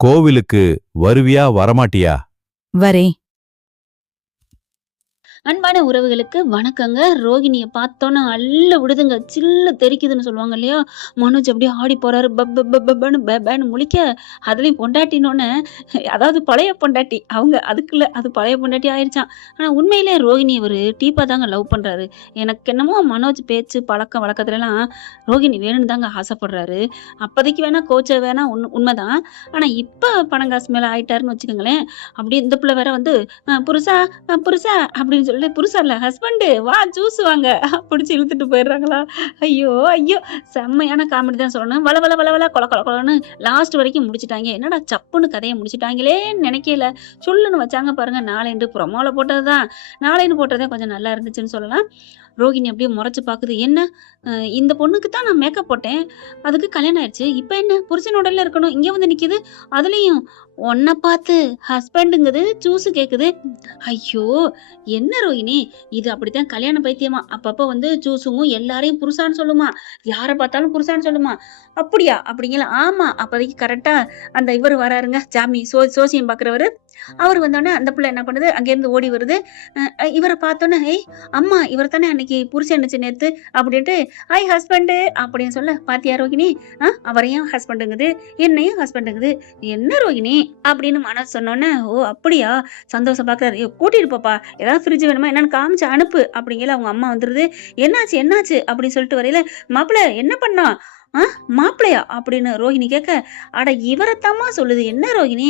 கோவிலுக்கு வருவியா வரமாட்டியா? வரேன். அன்பான உறவுகளுக்கு வணக்கங்க. ரோகிணிய பார்த்தோன்னே அள்ள விடுதுங்க. சில்லு தெறிக்குதுன்னு சொல்லுவாங்க இல்லையா? மனோஜ் அப்படியே ஆடி போறாரு. பப்பன்னு பேன்னு முழிக்க, அதுலயும் பொண்டாட்டினோன்னே, அதாவது பழைய பொண்டாட்டி. அவங்க அதுக்குள்ள அது பழைய பொண்டாட்டி ஆயிருச்சாம். ஆனா உண்மையிலே ரோகிணி அவரு டீப்பா தாங்க லவ் பண்றாரு. எனக்கு என்னமோ மனோஜ் பேச்சு, பழக்கம் வழக்கத்துலலாம் ரோகிணி வேணும்னு தாங்க ஆசைப்படுறாரு. அப்போதைக்கு வேணா கோச்ச வேணா உண்மைதான். ஆனா இப்ப பணம் காசு மேல ஆயிட்டாருன்னு வச்சுக்கோங்களேன். அப்படியே இந்த பிள்ளை வேற வந்து புருஷா புருஷா அப்படின்னு சொல்லிட்டு புருஷா இல்ல ஹஸ்பண்டு வா ஜூஸ் வாங்க பிடிச்சி இழுத்துட்டு போயிடுறாங்களா. ஐயோ ஐயோ, செம்மையான காமெடி தான் சொல்லணும். வள வள வள வள கொல கொல கொலன்னு லாஸ்ட் வரைக்கும் முடிச்சுட்டாங்க. என்னடா சப்புன்னு கதையை முடிச்சுட்டாங்களேன்னு நினைக்கல. சொல்லுன்னு வச்சாங்க பாருங்க. நாளைந்து ப்ரொமோல போட்டதுதான். நாளைன்னு போட்டதே கொஞ்சம் நல்லா இருந்துச்சுன்னு சொல்லலாம். ரோகிணி அப்படியே முறைச்சு பாக்குது. என்ன இந்த பொண்ணுக்கு தான் நான் மேக்கப் போட்டேன், அதுக்கு கல்யாணம் ஆயிடுச்சு, இப்ப என்ன புருஷனோடல இருக்கணும், இங்க வந்து நிக்குது, அதுலயும் உன்னை பார்த்து ஹஸ்பண்டுங்குது, ஜூஸு கேக்குது. ஐயோ என்ன ரோகிணி, இது அப்படித்தான் கல்யாண பைத்தியமா. அப்பப்ப வந்து ஜூஸும் எல்லாரையும் புருஷான்னு சொல்லுமா, யாரை பார்த்தாலும் புருஷான்னு சொல்லுமா. அப்படியா அப்படிங்களா? ஆமா. அப்போதைக்கு கரெக்டா அந்த இவர் வராருங்க, ஜாமி சோசியம் பாக்குறவரு. அவர் வந்தோடனே அந்த பிள்ளை என்ன பண்ணுது, அங்கேருந்து ஓடி வருது. இவரை பார்த்தோன்னே, ஏய் அம்மா இவர் தானே அன்னைக்கு புருஷன் என்னச்சு நேத்து அப்படின்ட்டு, ஐ ஹஸ்பண்டு அப்படின்னு சொல்ல, பாத்தியா ரோகிணி, அவரையும் ஹஸ்பண்டுங்குது, என்னையும் ஹஸ்பண்டுங்குது, என்ன ரோகிணி அப்படின்னு மனசு சொன்னோன்னே, ஓ அப்படியா சந்தோஷம் பாக்குறாரு. கூட்டிட்டு போப்பா, ஏதாவது ஃப்ரிட்ஜ் வேணுமா என்னன்னு காமிச்சு அனுப்பு அப்படிங்கிற அவங்க அம்மா வந்துருது. என்னாச்சு என்னாச்சு அப்படின்னு சொல்லிட்டு வரையில, மாப்பிள்ள என்ன பண்ணா மாப்பிள்ளையா அப்படின்னு ரோஹிணி கேட்க, அட இவரைத்தாம்மா சொல்லுது, என்ன ரோஹிணி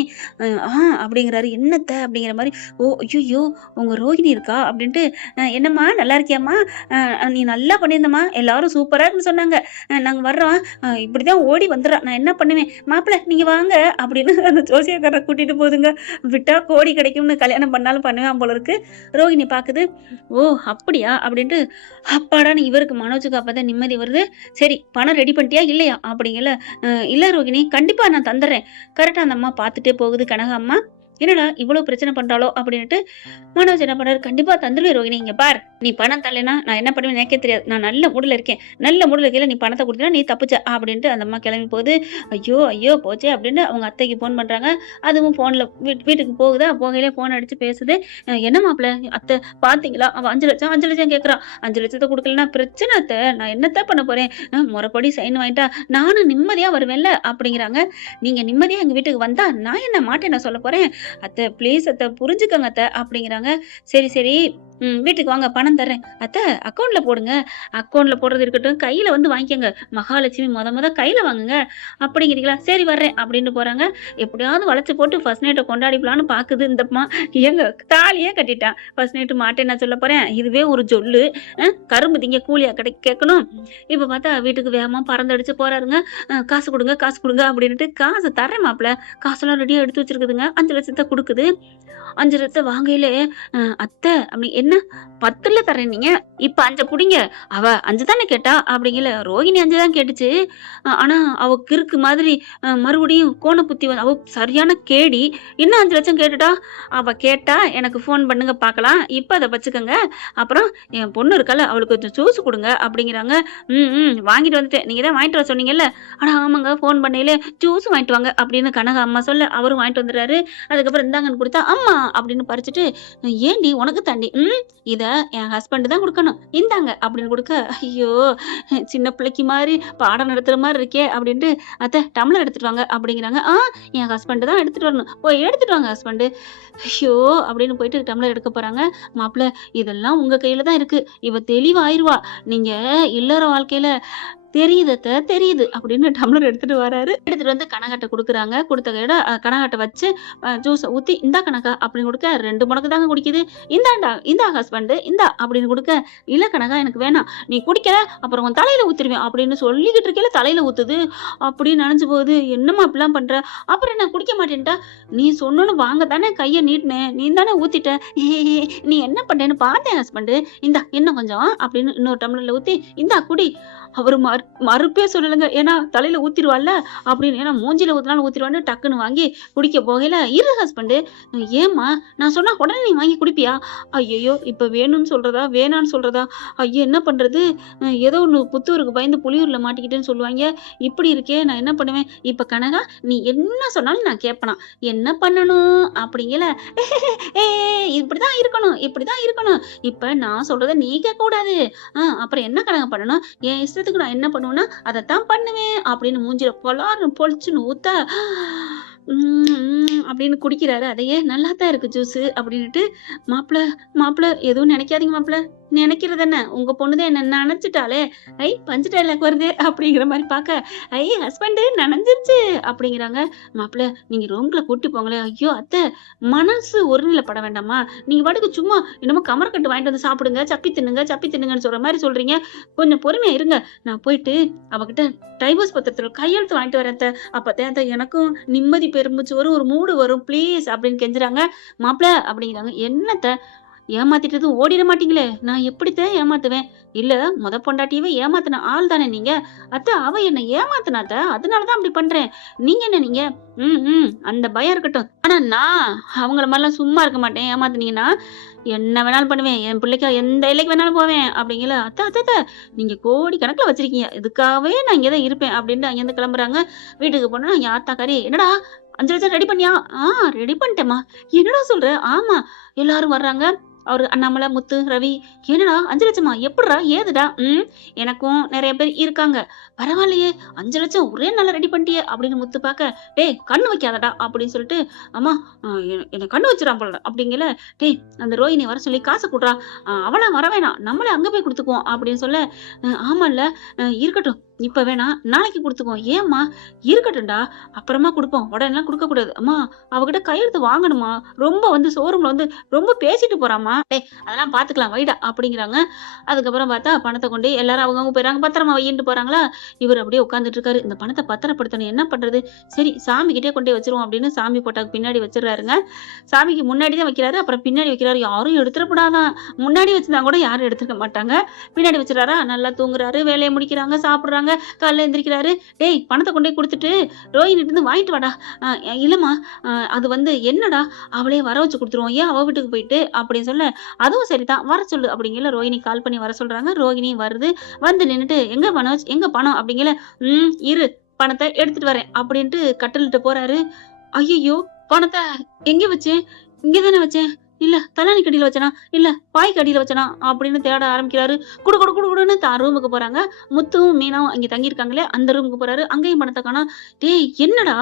அப்படிங்கிறாரு. என்னத்த அப்படிங்கிற மாதிரி. ஓ ஐயோ உங்க ரோஹிணி இருக்கா அப்படின்ட்டு, என்னம்மா நல்லா இருக்கியாம்மா, நீ நல்லா பண்ணியிருந்தம்மா, எல்லாரும் சூப்பரா இருக்குன்னு சொன்னாங்க, நாங்க வர்றோம், இப்படிதான் ஓடி வந்துடுறோம், நான் என்ன பண்ணுவேன், மாப்பிள்ளை நீங்க வாங்க அப்படின்னு அந்த ஜோசியக்காரரை கூட்டிட்டு போகுதுங்க. விட்டா கோடி கிடைக்கும்னு கல்யாணம் பண்ணாலும் பண்ணுவேன் போல இருக்கு. ரோஹிணி பாக்குது. ஓ அப்படியா அப்படின்ட்டு, அப்பாடான்னு இவருக்கு மனோஜுக்கு அப்பதான் நிம்மதி வருது. சரி பணம் ரெடி பண்ணிட்டியா இல்லையா அப்படிங்கல. இல்ல ரோகிணி கண்டிப்பா நான் தந்துடுறேன். கரெக்டா அந்த அம்மா பார்த்துட்டே போகுது. கனக அம்மா என்னடா இவ்வளவு பிரச்சனை பண்றாளோ அப்படின்ட்டு மனோஜ் என்ன பண்றாரு, கண்டிப்பா தந்துருவே ரோகிணி, இங்க பார் நீ பணம் தரலைன்னா நான் என்ன பண்ணுவேன் எனக்கே தெரியாது, நான் நல்ல மூடுல இருக்கேன், நல்ல மூடுல இருக்கையில நீ பணத்தை கொடுத்தா நீ தப்புச்ச அப்படின்ட்டு அந்த அம்மா கிளம்பி போகுது. ஐயோ ஐயோ போச்சே அப்படின்னு அவங்க அத்தைக்கு ஃபோன் பண்றாங்க. அதுவும் போன்ல வீட்டுக்கு போகுதா, போகையிலே போன் அடிச்சு பேசுது. என்ன மாப்பிள்ள அத்தை பாத்தீங்களா, அவன் 5 லட்சம் 5 லட்சம் கேட்கறான், 5 லட்சத்தை கொடுக்கலன்னா பிரச்சனை அத்தை, நான் என்னத்த பண்ண போறேன், முறைப்படி சைன் வாங்கிட்டா நானும் நிம்மதியா வருவேன்ல அப்படிங்கிறாங்க. நீங்க நிம்மதியா எங்க வீட்டுக்கு வந்தா நான் என்ன மாட்டேன் நான் சொல்ல போறேன், அத்தை ப்ளீஸ் அத்தை புரிஞ்சுக்கங்க அத்தை அப்படிங்கிறாங்க. சரி சரி வீட்டுக்கு வாங்க பணம் தர்றேன், அத்தை அக்கௌண்ட்ல போடுங்க, அக்கௌண்ட்ல போடுறது இருக்கட்டும், கையில வந்து வாங்கிக்கோங்க, மகாலட்சுமி முத கையில வாங்குங்க அப்படிங்கிறீங்களா, சரி வர்றேன் அப்படின்னு போறாங்க. எப்படியாவது வளைச்சு போட்டு ஃபர்ஸ்ட் நைட்டை கொண்டாடிப்பலான்னு பாக்குது இந்தம்மா. எங்க தாலியே கட்டிட்டான், ஃபர்ஸ்ட் நைட்டு மாட்டேன் நான் சொல்ல போறேன், இதுவே ஒரு சொல்லு, கரும்பு திங்க கூலியா கேட்கணும். இப்ப பார்த்தா வீட்டுக்கு வேகமா பறந்தடிச்சு போறாருங்க. காசு கொடுங்க காசு கொடுங்க அப்படின்ட்டு, காசு தர்றேன் மாப்பிள்ள, காசெல்லாம் ரெடியா எடுத்து வச்சிருக்குதுங்க. 5 லட்சத்தை கொடுக்குது. 5 லட்சத்தை வாங்கையிலே, அத்தை அப்படி என்ன 10ல தரேன் நீங்க, இப்ப 5 புடிங்க, அவ 5 தானே கேட்டா அப்படிங்கல. ரோகிணி 5 தான் கேட்டுச்சு. ஆனா அவ கிறுக்கு மாதிரி மறுபடியும் கோண புத்தி அவ சரியான கேடி, இன்னும் 5 லட்சம் கேட்டுட்டா. அவ கேட்டா எனக்கு ஃபோன் பண்ணுங்க பார்க்கலாம், இப்ப அதை வச்சுக்கோங்க, அப்புறம் என் பொண்ணு இருக்கல அவளுக்கு கொஞ்சம் ஜூஸ் கொடுங்க அப்படிங்கிறாங்க. வாங்கிட்டு வந்துட்டேன், நீங்க தான் வாங்கிட்டு வர சொன்னீங்கல்ல. ஆனா ஆமாங்க ஃபோன் பண்ணையிலே ஜூஸ் வாங்கிட்டு வாங்க அப்படின்னு கனக அம்மா சொல்ல அவரும் வாங்கிட்டு வந்துடுறாரு. அதுக்கப்புறம் இந்தாங்கன்னு கொடுத்தா, அம்மா அப்படின்னு பறிச்சுட்டு, ஏண்டி உனக்கு தாண்டி இத என் ஹஸ்பண்ட் தான் கொடுக்கணும், இந்தாங்க அப்படின்னு கொடுக்க, ஐயோ சின்ன பிள்ளைக்கு மாதிரி பாடம் நடத்துற மாதிரி இருக்கே அப்படின்ட்டு, அத்தை டம்ளர் எடுத்துட்டு வாங்க அப்படிங்கிறாங்க. என் ஹஸ்பண்ட் தான் எடுத்துட்டு வரணும், போய் எடுத்துட்டு வாங்க ஹஸ்பண்டு. ஐயோ அப்படின்னு போயிட்டு டம்ளர் எடுக்க போறாங்க. மாப்பிள்ள இதெல்லாம் உங்க கையில தான் இருக்கு, இவ தெளிவாயிருவா, நீங்க இல்லற வாழ்க்கையில தெரியுது அப்படின்னு டம்ளர் எடுத்துட்டு வராரு. எடுத்துட்டு வந்து கனகாட்ட கொடுக்குறாங்க. கொடுத்த கையோட கனகாட்ட வச்சு ஜூஸை ஊத்தி, இந்தா கனகா அப்படின்னு கொடுக்க, 2 முடக்கு தாங்க குடிக்குது. இந்தா ஹஸ்பண்டு இந்தா அப்படின்னு கொடுக்க, இல்ல கனகா எனக்கு வேணாம், நீ குடிக்கல அப்புறம் உன் தலையில ஊத்துருவேன் அப்படின்னு சொல்லிக்கிட்டு இருக்கையில தலையில ஊத்துது. அப்படின்னு நினைச்சு போகுது. என்னம்மா அப்படிலாம் பண்ற, அப்புறம் என்ன குடிக்க மாட்டேன்ட்டா, நீ சொன்னு வாங்க தானே கையை நீட்டினேன், நீ தானே ஊத்திட்ட, நீ என்ன பண்ணேன்னு பார்த்தேன் ஹஸ்பண்டு, இந்தா இன்னும் கொஞ்சம் அப்படின்னு இன்னொரு டம்ளர்ல ஊத்தி, இந்தா குடி. அவரு மறுப்பே சொல்லலைங்க. ஏன்னா தலையில ஊத்திருவாள்ல அப்படின்னு. ஏன்னா மூஞ்சில ஊத்தினாலும் ஊத்திருவான்னு டக்குன்னு வாங்கி குடிக்க போகையில, "இரு ஹஸ்பண்டு, ஏம்மா நான் சொன்னா உடனே நீ வாங்கி குடிப்பியா?" ஐயையோ! இப்ப வேணும்னு சொல்றதா? வேணான்னு சொல்றதா? ஐயோ! என்ன பண்றது? ஏதோ ஒண்ணு புத்தூருக்கு பயந்து புலியூர்ல மாட்டிக்கிட்டேன்னு சொல்லுவாய்ங்க. இப்படி இருக்கே! நான் என்ன பண்ணுவேன்? இப்ப கனகா, நீ என்ன சொன்னாலும் நான் கேட்பனாம். என்ன பண்ணணும்? அப்படிங்கல, இப்படிதான் இருக்கணும், இப்படிதான் இருக்கணும். இப்ப நான் சொல்றத நீ கேட்கக்கூடாது. அப்புறம் என்ன கனகா பண்ணணும்? என் இஷ்டத்துக்கு நான் என்ன பண்ணுவேன்னா, அதத்தான் பண்ணுவேன் அப்படின்னு மூஞ்சில பொலார்ன்னு பொளிச்சுன்னு ஊத்த, அப்படின்னு குடிக்கிறாரு. அதையே நல்லாத்தான் இருக்கு ஜூஸு அப்படின்னுட்டு, மாப்பிள மாப்பிள எதுவும் நினைக்காதீங்க மாப்பிள. நினைக்கிறது என்ன? உங்க பொண்ணுதான் என்ன நனைச்சுட்டாளே. ஐ பஞ்சு டைலாக் வருதே அப்படிங்கிற மாரி பாக்க, ஐ ஹஸ்பண்டு நனைஞ்சிருச்சு அப்படிங்கிறாங்க. மாப்பிள நீங்க ரூம்குள்ள கூட்டி போங்களேன். ஐயோ அத்தை, மனசு ஒருநிலைப்பட வேண்டாமா? நீங்க பாட்டுக்கு சும்மா என்னமோ கமர்க்கட்டு வாங்கிட்டு வந்து சாப்பிடுங்க, சப்பி தின்னுங்க, சப்பி தின்னுங்கன்னு சொல்ற மாரி சொல்றீங்க. கொஞ்சம் பொறுமையா இருங்க. நான் போயிட்டு அவகிட்ட டைவர்ஸ் பத்திரத்துல கையெழுத்து வாங்கிட்டு வரேன் அத்தை. அப்பதான் அத்தை எனக்கும் நிம்மதி பெருமிச்சு வரும், ஒரு மூடு வரும் ப்ளீஸ் அப்படின்னு கெஞ்சுறாங்க. மாப்பிள அப்படிங்கிறாங்க. என்னத்த ஏமாத்திட்டது ஓடிட மாட்டீங்களே? நான் எப்படித்தான் ஏமாத்துவேன்? இல்ல பொண்டாட்டியவே ஏமாத்துன ஆள் தானே நீங்க? அத்தை அவ என்ன ஏமாத்துனா அத்தை. அதனாலதான் அப்படி பண்றேன். நீங்க என்ன நீங்க? அந்த பயம் இருக்கட்டும். ஆனா நான் அவங்கள மாதிரிலாம் சும்மா இருக்க மாட்டேன். ஏமாத்துனீங்கன்னா என்ன வேணாலும் பண்ணுவேன். என் பிள்ளைக்கு எந்த எல்லைக்கு வேணாலும் போவேன் அப்படிங்கல. அத்தை அத்தை அத்தை, நீங்க கோடி கணக்குல வச்சிருக்கீங்க. இதுக்காகவே நான் இங்கதான் இருப்பேன் அப்படின்ட்டு அங்கிருந்து கிளம்புறாங்க. வீட்டுக்கு போனா என் ஆத்தாக்காரி, என்னடா 5 லட்சம் ரெடி பண்ணியா? ரெடி பண்ணிட்டேம்மா. என்னடா சொல்ற? ஆமா. எல்லாரும் வர்றாங்க. அவரு அண்ணாமலை, முத்து, ரவி. என்னடா 5 லட்சமா? எப்புட்றா? ஏதுடா? எனக்கும் நிறைய பேர் இருக்காங்க. பரவாயில்லையே, 5 லட்சம் ஒரே நாள்ல ரெடி பண்ணிட்டியே அப்படின்னு முத்து பாக்க, டேய் கண்ணு வைக்காதடா அப்படின்னு சொல்லிட்டு, அம்மா என்ன கண்ணு வச்சிடாம போல அப்படிங்கல. டேய் அந்த ரோஹிணி வர சொல்லி காசை குடுறா. அவளா வர வேணாம், நம்மளே அங்க போய் கொடுத்துக்குவோம் அப்படின்னு சொல்ல, ஆமால்ல, இருக்கட்டும், இப்ப வேணாம், நாளைக்கு கொடுத்துக்குவோம். ஏம்மா? இருக்கட்டும்டா, அப்புறமா கொடுப்போம், உடனே கொடுக்க கூடாது. அம்மா அவகிட்ட கையெழுத்து வாங்கணுமா? ரொம்ப வந்து ஷோரூம்ல வந்து ரொம்ப பேசிட்டு போறாமா. டேய் அதெல்லாம் பாத்துக்கலாம் வைடா அப்படிங்கிறாங்க. அதுக்கப்புறம் பார்த்தா பணத்தை கொண்டு எல்லாரும் அவங்க போயிறாங்க. பத்திரமா வையிட்டு போறாங்களா. இவர் அப்படியே உட்காந்துட்டு இருக்காரு. இந்த பணத்தை பத்திரப்படுத்தணும், என்ன பண்றது? சரி சாமி கிட்டே கொண்டே வச்சிருவோம் அப்படின்னு சாமி போட்டாக்கு பின்னாடி வச்சிடறாருங்க. சாமிக்கு முன்னாடி தான் வைக்கிறாரு, அப்புறம் பின்னாடி வைக்கிறாரு. யாரும் எடுத்துடக்கூடாதான். முன்னாடி வச்சிருந்தா கூட யாரும் எடுத்துக்க மாட்டாங்க. பின்னாடி வச்சிடறாரா. நல்லா தூங்குறாரு, வேலையை முடிக்கிறாங்க, சாப்பிடுறாங்க. காலைல எந்திரிக்கிறாரு. டேய் பணத்தை கொண்டே கொடுத்துட்டு ரோஹினிட்டு இருந்து வாங்கிட்டு வாடா. இல்லம்மா, அது வந்து என்னடா, அவளே வர வச்சு கொடுத்துருவோம், ஏன் அவ வீட்டுக்கு போயிட்டு அப்படின்னு சொல்ல, அதுவும் சரிதான், வர சொல்லு அப்படிங்கல. ரோஹினி கால் பண்ணி வர சொல்றாங்க. ரோஹினி வருது. வந்து நின்னுட்டு, எங்க மனோஜ், எங்க பணம் அப்படிங்கல. இரு பணத்தை எடுத்துட்டு வரேன் அப்படின்ட்டு கட்டலிட்டு போறாரு. ஐயோ பணத்தை எங்க வச்சேன்? இங்கதானே வச்சேன். இல்ல தலானி கடியில வச்சனா, இல்ல பாய் கடியில வச்சனா அப்படின்னு தேட ஆரம்பிக்கிறாரு. குடு குடு குடு குடுன்னு தான் ரூமுக்கு போறாங்க. முத்துவும் மீனாவும் அங்க தங்கி இருக்காங்களே, அந்த ரூமுக்கு போறாரு. அங்கேயும் பணத்தை காணோம். டேய் என்னடா?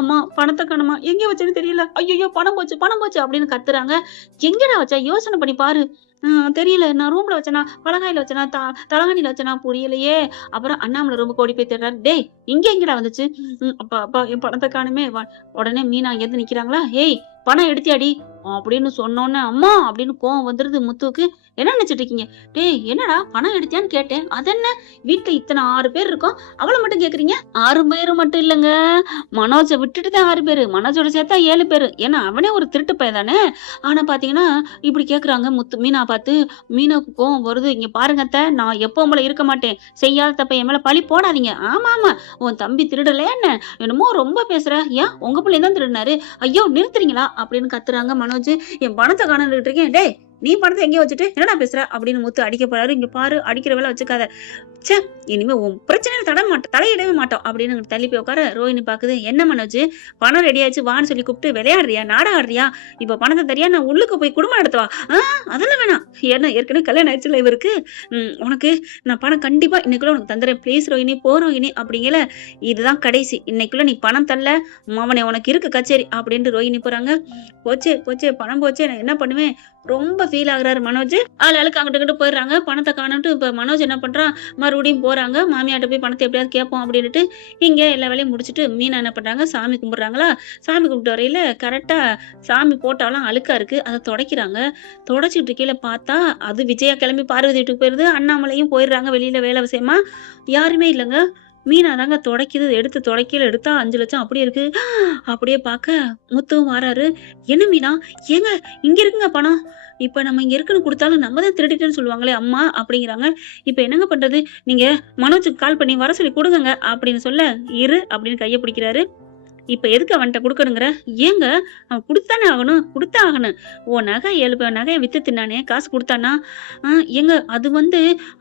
அம்மா பணத்தை காணுமா, எங்க வச்சேன்னு தெரியல. ஐயோ பணம் போச்சு பணம் போச்சு அப்படின்னு கத்துறாங்க. எங்கடா வச்சா யோசனை பண்ணி பாரு. தெரியல, நான் ரூம்ல வச்சனா, பலகாயில வச்சனா, தலகாணியில வச்சனா புரியலையே. அப்புறம் அண்ணாமலை ரூமுக்கு ஓடி போய் தேடுறாரு. டேய் இங்க எங்கடா வந்துச்சு? அப்பா அப்பா என் பணத்தை காணுமே. உடனே மீனா அங்க இருந்து நிக்கிறாங்களா. ஏய் பணம் எடுத்தியாடி அப்படின்னு சொன்னோன்னே, அம்மா அப்படின்னு கோவம் வந்துருது முத்துவுக்கு. என்ன நினைச்சிட்டு இருக்கீங்க? டேய் என்னடா பணம் எடுத்தியான்னு கேட்டேன். அதென்ன, வீட்டுல இத்தனை 6 பேர் இருக்கோம், அவளை மட்டும் கேக்குறீங்க? 6 பேரு மட்டும் இல்லைங்க, மனோஜை விட்டுட்டு தான் 6 பேரு, மனோஜோட சேர்த்தா 7 பேரு. ஏன்னா அவனே ஒரு திருட்டு பையன் தானே. ஆனா பாத்தீங்கன்னா இப்படி கேக்குறாங்க முத்து. மீனா பார்த்து மீனாவுக்கு கோவம் வருது. இங்க பாருங்க அத்தை, நான் எப்பவும் போல இருக்க மாட்டேன். செய்யாத தப்ப என் மேல பழி போடாதீங்க. ஆமா ஆமா, உன் தம்பி திருடல என்ன, என்னமோ ரொம்ப பேசுற. ஏன் உங்க பிள்ளை தான் திருடினாரு? ஐயோ நிறுத்துறீங்களா அப்படின்னு கத்துறாங்க மனோஜ். என் பணத்தை காணட்டு இருக்கேன். டேய் நீ பணத்தை எங்கேயோ வச்சுட்டு என்னடா பேசுற அப்படின்னு முத்து அடிக்க போறாரு. இங்க பாரு, அடிக்கிற வேலை வச்சுக்காத. சே இனிமே உன் பிரச்சனையில தலையிடவே மாட்டோம் அப்படின்னு தள்ளி போய் உட்கார. ரோஹினி பாக்குது. என்ன மனோஜ், பணம் ரெடி ஆயிடுச்சு வான்னு சொல்லி கூப்பிட்டு விளையாடுறியா, நாடகம் ஆடுறியா? இப்ப பணத்தை தரியா, நான் உள்ளுக்கு போய் குடும்பம் நடத்துவா? அதெல்லாம் வேணாம், ஏன்னா ஏற்கனவே கல்யாணம் ஆயிடுச்சுல இவருக்கு. உனக்கு நான் பணம் கண்டிப்பா இன்னைக்குள்ள உனக்கு தந்துறேன், பிளீஸ் ரோஹினி, போ ரோஹினி அப்படிங்கல. இதுதான் கடைசி, இன்னைக்குள்ள நீ பணம் தரல அவனை உனக்கு இருக்கு கச்சேரி அப்படின்ட்டு ரோஹினி போறாங்க. போச்சே போச்சே பணம் போச்சே, நான் என்ன பண்ணுவேன்? ரொம்ப ஃபீல் ஆகுறாரு மனோஜ். ஆளுக்கு அங்கிட்டு போயிடுறாங்க. பணத்தை காணுட்டு இப்ப மனோஜ் என்ன பண்றான், மறுபடியும் போறாங்க. மாமியாட்ட போய் பணத்தை எப்படியாவது கேட்போம் அப்படின்ட்டு இங்க எல்லா வேலையும் முடிச்சுட்டு மீனா என்ன பண்றாங்க, சாமி கும்பிடுறாங்களா. சாமி கும்பிட்டு வரையில கரெக்டா சாமி போட்டாலும் அழுக்கா இருக்கு, அதை துடைக்கிறாங்க. துடைச்சிட்டு கீழே பார்த்தா அது விஜயா கிளம்பி பார்வதி வீட்டுக்கு போயிருது. அண்ணாமலையும் போயிடுறாங்க வெளியில வேலை விஷயமா. யாருமே இல்லைங்க. மீனா தாங்க துடைக்குது. எடுத்து துடைக்கையில எடுத்தா 5 லட்சம் அப்படியே இருக்கு. அப்படியே பார்க்க முத்துவும் வாராரு. "என்ன மீனா? ஏங்க இங்க இருக்குங்க பணம். இப்ப நம்ம இங்க இருக்குன்னு குடுத்தாலும் நம்ம தான் திருடிட்டோன்னு சொல்லுவாங்களே அம்மா" அப்படிங்கிறாங்க. "இப்ப என்னங்க பண்றது? நீங்க மனோஜுக்கு கால் பண்ணி வர சொல்லி குடுங்கங்க" அப்படின்னு சொல்ல, "இரு" அப்படின்னு கைய பிடிக்கிறாரு. "இப்ப எதுக்கு அவன்ட்ட குடுக்கணுங்கிற?" "ஏங்க அவன் குடுத்தானே ஆகணும். குடுத்தா ஆகணும். உன் நகை 7 பவுன் நகைய வித்து தின்னானே காசு குடுத்தானா?" ஏங்க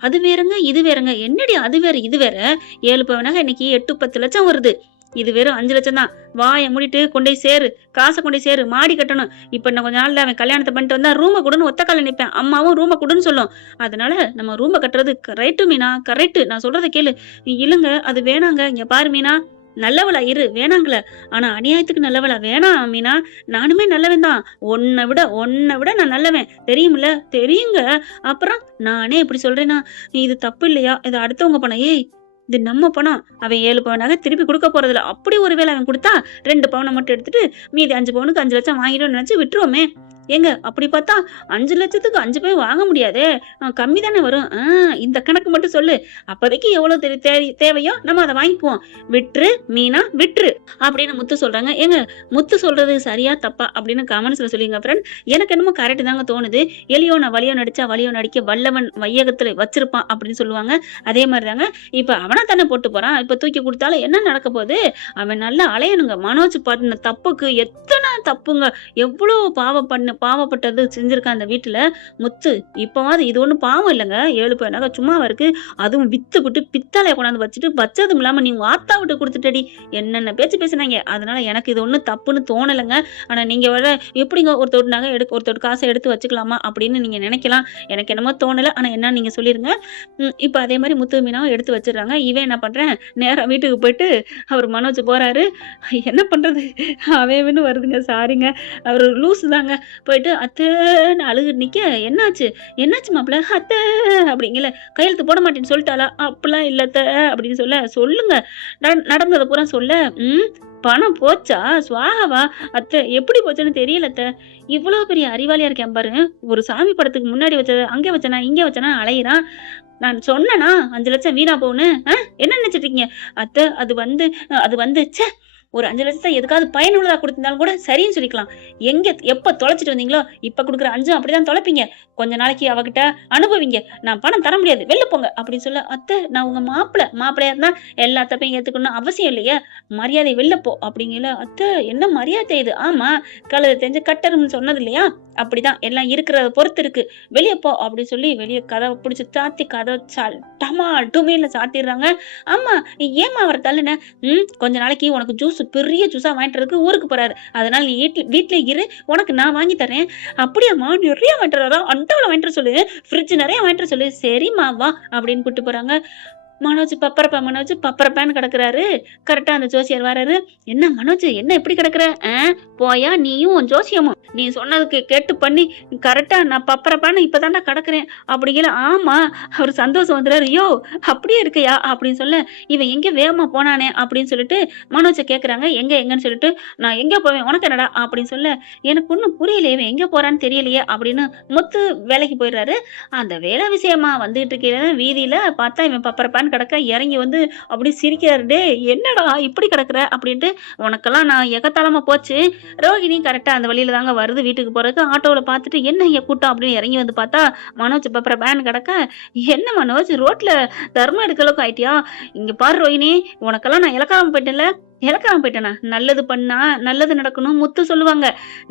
அது வேறங்க, இது வேறங்க." "என்னடி அது வேற, இது வேற? 7 பவுன் நகை இன்னைக்கு 8, 10 லட்சம் வருது. இது வெறும் 5 லட்சம் தான். வாய மூடிட்டு கொண்டோய் சேரு. காச கொண்டோய் சேரு. மாடி கட்டணும். இப்ப இன்னும் கொஞ்ச நாள்ல அவன் கல்யாணத்த பண்ணிட்டு வந்தா ரூம குடுன்னு ஒத்த கால்ல நிப்பேன். அம்மாவும் ரூம குடுன்னு சொல்லும். அதனால நம்ம ரூம கட்டுறது கரெக்ட்டு மீனா, கரெக்ட்டு. நான் சொல்றத கேளு." "இல்லங்க அது வேணாங்க. இங்க பாரு மீனா, நல்லவளா இரு. வேணாங்கல. ஆனா அநியாயத்துக்கு நல்லவளா? வேணாம் மீனா. நானுமே நல்லவன் தான். உன்ன விட நான் நல்லவன். தெரியும்ல?" "தெரியுங்க." "அப்புறம் நானே இப்படி சொல்றேன்னா, இது தப்பு இல்லையா? இது அடுத்தவங்க பணம்." "ஏய் இது நம்ம பணம். அவன் 7 பவுன் நகை திருப்பி குடுக்க போறதில்ல. அப்படி ஒரு வேளை அவன் குடுத்தா 2 பவுன மட்டும் எடுத்துட்டு மீதி 5 பவுனுக்கு 5 லட்சம் வாங்கிடும்னு நெனச்சு விட்டுருவோமே." "ஏங்க அப்படி பார்த்தா 5 லட்சத்துக்கு 5 பவுன் வாங்க முடியாதே. கம்மி தானே வரும்." இந்த கணக்கு மட்டும் சொல்லு. அப்போதைக்கு எவ்வளோ தேவையோ நம்ம அத வாங்கிக்குவோம். விட்ரு மீனா விட்ரு." அப்படின்னு முத்து சொல்றாங்க. ஏங்க முத்து சொல்றது சரியா? தப்பா? அப்படின்னு கமெண்ட்ஸ்ல சொல்லுங்க ஃப்ரெண்ட். எனக்கு என்னமோ கரெக்ட் தாங்க தோணுது. "எலியோன வலியோன் அடிச்சா வலியோன் அடிக்க வல்லவன் வையகத்துல வச்சிருப்பான்" அப்படின்னு சொல்லுவாங்க. அதே மாரி தாங்க இப்ப அவனா தானே போட்டு போறான். இப்ப தூக்கி குடுத்தாலும் என்ன நடக்க போகுது? அவன் நல்லா அலையணுங்க. மனோஜ் பண்ண தப்புக்கு எத்தன தப்புங்க. எவ்வளோ பாவப்பட்டது செஞ்சிருக்கான் அந்த வீட்டுல. முத்து இப்பவாவது இது ஒண்ணும் பாவம் இல்லங்க. 7 பவுன் நகை சும்மாவா இருக்கு? அதுவும் வித்துப்புட்டு பித்தளைய கொண்டாந்து வச்சுட்டு, வச்சதும் இல்லாம நீ உங்க ஆத்தா வீட்டுக்கு குடுத்துட்டடி. என்னென்ன பேச்சு பேசுனாய்ங்க. அதனால எனக்கு இது ஒண்ணும் தப்புன்னு தோணலங்க. ஆனா நீங்க வேற எப்படிங்க ஒருத்தரோட நகை ஒருத்தரோட காச எடுத்து வச்சுக்கலாமா? அப்படின்னு நீங்க நினைக்கலாம். எனக்கு என்னமோ தோணல. ஆனா என்னன்னு நீங்க சொல்லிருங்க. இப்ப அதே மாரி முத்து மீனாவும் எடுத்து வச்சுடுறாங்க. இவன் என்ன பண்றான், நேரா வீட்டுக்கு போயிட்டு அவரு மனோஜ் போறாரு. என்ன பண்றது? அவன்னு வருதுங்க. சாரிங்க. அவரு லூசு தாங்க. போயிட்டு அத்தன்னு அழுதுட்டு நிக்க, "என்னாச்சு? என்னாச்சு மாப்ள?" "அத்த" அப்படிங்கல. "கையெழுத்து போட மாட்டேன்னு சொல்லிட்டாளா?" "அப்படிலாம் இல்ல அத்த" அப்படின்னு சொல்ல, "சொல்லுங்க." நடந்தத பூரா சொல்ல, "பணம் போச்சா? ஸ்வாகாவா?" "அத்த எப்படி போச்சுன்னு தெரியல அத்த." இவ்வளோ பெரிய அறிவாளியா இருக்கேன் பாரு. ஒரு சாமி படத்துக்கு முன்னாடி வச்சத அங்க வச்சனா, இங்க வச்சனா அலையிறான். நான் சொன்னனா 5 லட்சம் வீணா போகும்னு. என்ன நெனச்சுட்டு இருக்கீங்க?" "அத்த அது வந்து ச்சே! ஒரு 5 லட்சத்த எதுக்காவது பயனுள்ளதா குடுத்திருந்தாலும் கூட சரின்னு சொல்லிக்கலாம். எப்ப தொலைச்சுட்டு வந்தீங்களோ, இப்ப குடுக்குற 5ம் அப்படிதான் தொலைப்பீங்க. கொஞ்ச நாளைக்கு அவகிட்ட அனுபவிங்க. நான் பணம் தர முடியாது. வெளில போங்க." அப்படின்னு சொல்ல, "அத்த நான் உங்க மாப்பிள்ளையா இருந்தா எல்லா தப்பையும் ஏத்துக்கணும்னு அவசியம் இல்லையே. மரியாதை வெளில போ." அப்படிங்கல. "அத்த என்ன மரியாதை இது?" "ஆமா, கழுத தெரிஞ்சு கட்டெரும்புன்னு சொன்னது இல்லையா? அப்படிதான். எல்லாம் இருக்கிறத பொறுத்து இருக்கு. வெளிய போ." அப்படின்னு சொல்லி வெளிய கதவ புடிச்சு சாத்தி கதவ டமால் டுமீல்னு சாத்திடுறாங்க. "ஆமா ஏம்மா அவர தள்ளுன?" "கொஞ்ச நாளைக்கு உனக்கு பெரிய ஜூஸா வாங்கிட்டு வரதுக்கு ஊருக்கு போறாரு. அதனால நீ வீட்ல இரு. உனக்கு நான் வாங்கி தரேன்." "அப்படியாம்மா நிறைய வாங்கிட்டு வராரா? அண்டாவுல வாங்கிட்டு வர சொல்லு. ஃப்ரிட்ஜ் நிறைய வாங்கிட்டு வர சொல்லு." "சரிம்மா வா" அப்படின்னு கூட்டிட்டு போறாங்க. மனோஜ் பப்பரப்பான்னு கிடக்குறாரு. கரெக்ட்டா அந்த ஜோசியர் வராரு. "என்ன மனோஜ் என்ன இப்படி கிடக்குற? போயா நீயும் உன் ஜோசியமும். நீ சொன்னதுக்கு கேட்டு பண்ணி கரெக்ட்டா நான் பப்பரப்பான்னு இப்பதான்டா கிடக்குறேன்." அப்படிங்கல. "ஆமா." அவரு சந்தோஷம் வந்துறாரு. "யோவ் அப்படியே இருக்கியா?" அப்படின்னு சொல்ல, "இவன் எங்க வேகமா போனானே?" அப்படின்னு சொல்லிட்டு மனோஜ கேட்கறாங்க. எங்கன்னு சொல்லிட்டு, "நான் எங்க போவேன் உனக்கு என்னடா?" அப்படின்னு சொல்ல, "எனக்கு ஒண்ணும் புரியலையே இவன் எங்க போறான்னு தெரியலையே." அப்படின்னு முத்து வேலைக்கு போயிடுறாரு. அந்த வேலை விஷயமா வந்துட்டு இருக்கையில வீதியில பார்த்தா இவன் பப்பரப்பான்னு கிடக்க. இறங்கி வந்து அப்படியே சிரிக்கிறாரு. "டேய் என்னடா இப்படி கிடக்குற?" அப்படின்ட்டு. "உனக்கெல்லாம் நான் எகத்தாளமா போச்சு." ரோகிணி கரெக்ட்டா அந்த வழியில தாங்க வருது வீட்டுக்கு போறதுக்கு. ஆட்டோல பார்த்துட்டு, "என்ன இங்க கூட்டம்?" அப்படின்னு இறங்கி வந்து பார்த்தா மனோஜ் பப்பரப்பான்னு கிடக்க. "என்ன மனோஜ் ரோட்ல தர்மம் எடுக்கிற அளவுக்கு ஆயிட்டியா? இங்க பாரு ரோகிணி, உனக்கெல்லாம் நான் இளக்காரமா போயிட்டேன்ல." "இளக்காரமா போயிட்டேனா? நல்லது பண்ணா நல்லது நடக்கணும் முத்து சொல்லுவாங்க.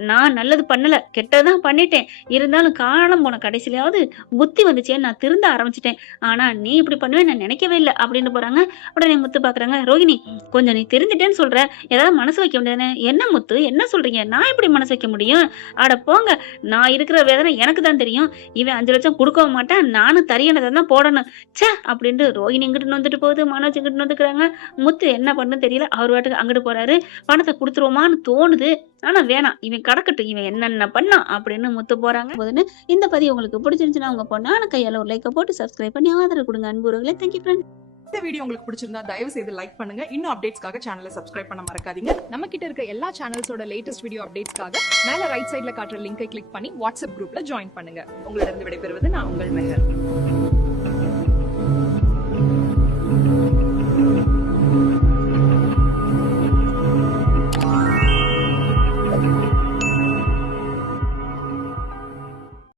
நான் நல்லது பண்ணல. கெட்டது தான் பண்ணிட்டேன். இருந்தாலும் காலம் போன கடைசிலயாவது புத்தி வந்துச்சேன்னு நான் திருந்த ஆரம்பிச்சுட்டேன். ஆனா நீ இப்படி பண்ணுவேன்னு நான் நினைக்கவே இல்ல." அப்படின்னு போறாங்க. உடனே முத்து பாக்குறாங்க. "ரோகிணி கொஞ்சம் நீ திருந்திட்டேன்னு சொல்ற. ஏதாவது மனசு வைக்க முடியாதுன்னு." "என்ன முத்து என்ன சொல்றீங்க? நான் எப்படி மனசு வைக்க முடியும்?" "அட போங்க. நான் இருக்கிற வேதனை எனக்கு தான் தெரியும். இவன் 5 லட்சம் குடுக்கவும் மாட்டான். நானும் தரியனதை தான் போடணும். ச்சே!" அப்படின்ட்டு ரோகிணி இங்கிட்டு வந்துட்டு போகுது. மனோஜ் இங்கிட்டு வந்துக்கிறாங்க. முத்து என்ன பண்ணுன்னு தெரியல. அவர் பாட்டுக்கு அங்கிட்டு போறாரு. பணத்தை குடுத்துருவோமான்னு தோணுது. ஆனா வேணாம். இவன் கடக்கட்டும். இவன் என்னென்ன பண்ணான் அப்படின்னு முத்து போறாங்க. இந்த பதிவு உங்களுக்கு பிடிச்சிருந்துச்சுன்னா உங்க பொண்ணான கையால ஒரு லைக்க போட்டு சப்ஸ்கிரைப் பண்ணி ஆதரவு கொடுங்க அன்புறவங்களே. Thank you friend. இந்த வீடியோ உங்களுக்கு பிடிச்சிருந்தா தயவு செய்து லைக் பண்ணுங்க. இன்னும் அப்டேட்ஸ்க்காக சேனலை சப்ஸ்கிரைப் பண்ண மறக்காதீங்க. நம்ம கிட்ட இருக்க எல்லா சேனல்ஸோட லேட்டஸ்ட் வீடியோ அப்டேட்ஸ்க்காக மேல ரைட் சைடுல காட்டுற லிங்கை கிளிக் பண்ணி வாட்ஸ்அப் குரூப்ல ஜாயின் பண்ணுங்க. உங்களிடம் விடைபெறுவது நான் உங்கள் மெஹர்.